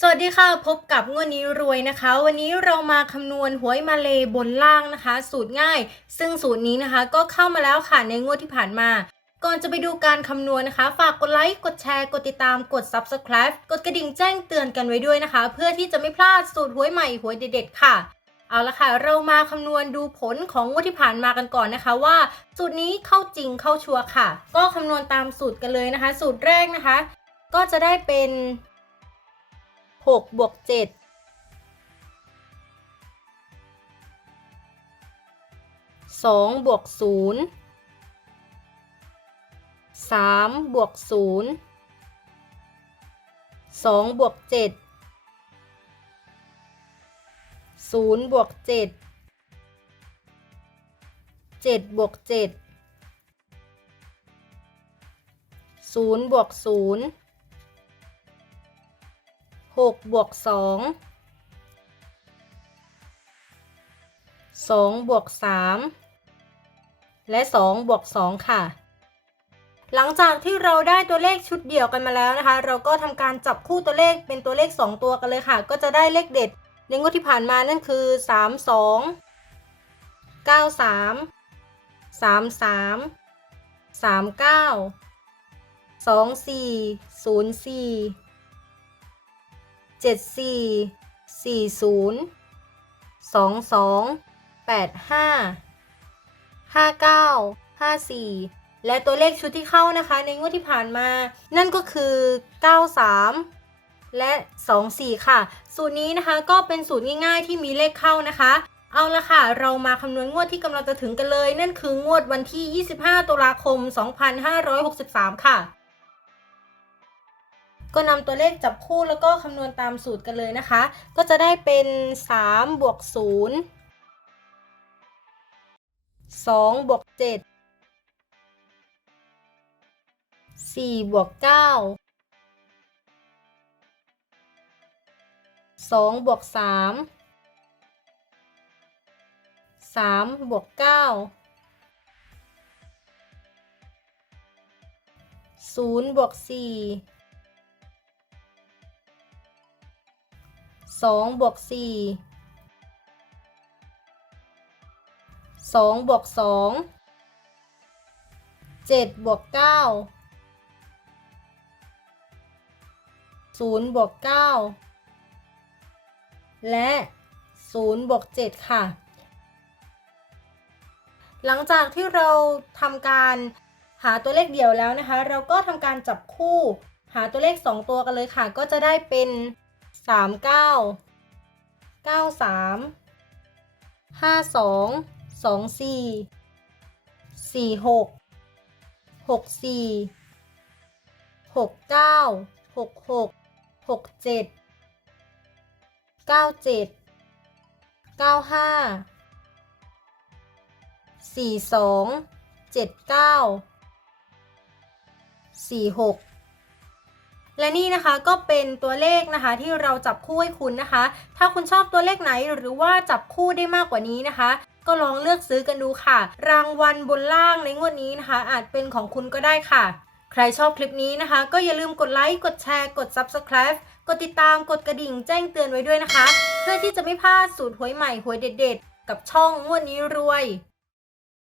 สวัสดีค่ะ พบกับงวดนี้รวยนะคะ วันนี้เรามาคำนวณหวยมาเลบนล่างนะคะ สูตรง่าย ซึ่งสูตรนี้นะคะ ก็เข้ามาแล้วค่ะในงวดที่ผ่านมา ก่อนจะไปดูการคำนวณนะคะ ฝากกดไลค์กดแชร์กดติดตามกด Subscribe กดกระดิ่งแจ้งเตือนกันไว้ด้วยนะคะ เพื่อที่จะไม่พลาดสูตรหวยใหม่หวยเด็ดๆค่ะ เอาละค่ะ เรามาคำนวณดูผลของงวดที่ผ่านมากันก่อนนะคะว่าสูตรนี้เข้าจริงเข้าชัวร์ค่ะ ก็คำนวณตามสูตรกันเลยนะคะ สูตรแรกนะคะ ก็จะได้เป็น 6บวก7 2บวก0 3บวก0 2บวก7 0บวก7 7บวก7 0บวก0 6บวก2 2บวก3และ 2 บวก 2 ค่ะ หลังจากที่เราได้ตัวเลขชุดเดี่ยวกันมาแล้วนะคะ เราก็ทำการจับคู่ตัวเลขเป็นตัวเลข 2 ตัวกันเลยค่ะ ก็จะได้เลขเด็ด ในงวดที่ผ่านมานั่นคือ 3 2 9 3 3 3 3 9 2 4 0 4 7 4 4 0 2 2 8 5 5 9 5 4และตัวเลขชุดที่เข้านะคะ ในงวดที่ผ่านมา นั่นก็คือ 93 และ 24 ค่ะ สูตรนี้นะคะก็เป็นสูตรง่ายๆที่มีเลขเข้านะคะ เอาละค่ะ เรามาคำนวณงวดที่กำลังจะถึงกันเลย นั่นคืองวดวันที่ 25 ตุลาคม 2563 ค่ะ ก็นำตัวเลขจับคู่แล้วก็คำนวณตามสูตรกันเลยนะคะ ก็จะได้เป็น 3 บวก 0 2 บวก 7 4 บวก 9 2 บวก 3 3 บวก 9 0 บวก 4 สองบวกสี่สองบวกสองเจ็ดบวกเก้าศูนย์บวกเก้าและศูนย์บวกเจ็ดค่ะ หลังจากที่เราทำการหาตัวเลขเดี่ยวแล้วนะคะ เราก็ทำการจับคู่ หาตัวเลข 2 ตัวกันเลยค่ะ ก็จะได้เป็น สามเก้าเก้าสามห้าสองสองสี่สี่หกหกสี่หกเก้าหกหกหกเจ็ดเก้าเจ็ดเก้าห้าสี่สองเจ็ดเก้าสี่หก และนี่นะคะก็เป็นตัวเลขนะคะที่เราจับคู่ให้คุณนะคะ ถ้าคุณชอบตัวเลขไหนหรือว่าจับคู่ได้มากกว่านี้นะคะ ก็ลองเลือกซื้อกันดูค่ะ รางวัลบนล่างในงวดนี้นะคะ อาจเป็นของคุณก็ได้ค่ะ ใครชอบคลิปนี้นะคะ ก็อย่าลืมกดไลค์กดแชร์กด Subscribe กดติดตามกดกระดิ่งแจ้งเตือนไว้ด้วยนะคะ เพื่อที่จะไม่พลาดสูตรหวยใหม่หวยเด็ด ๆ กับช่องงวดนี้รวย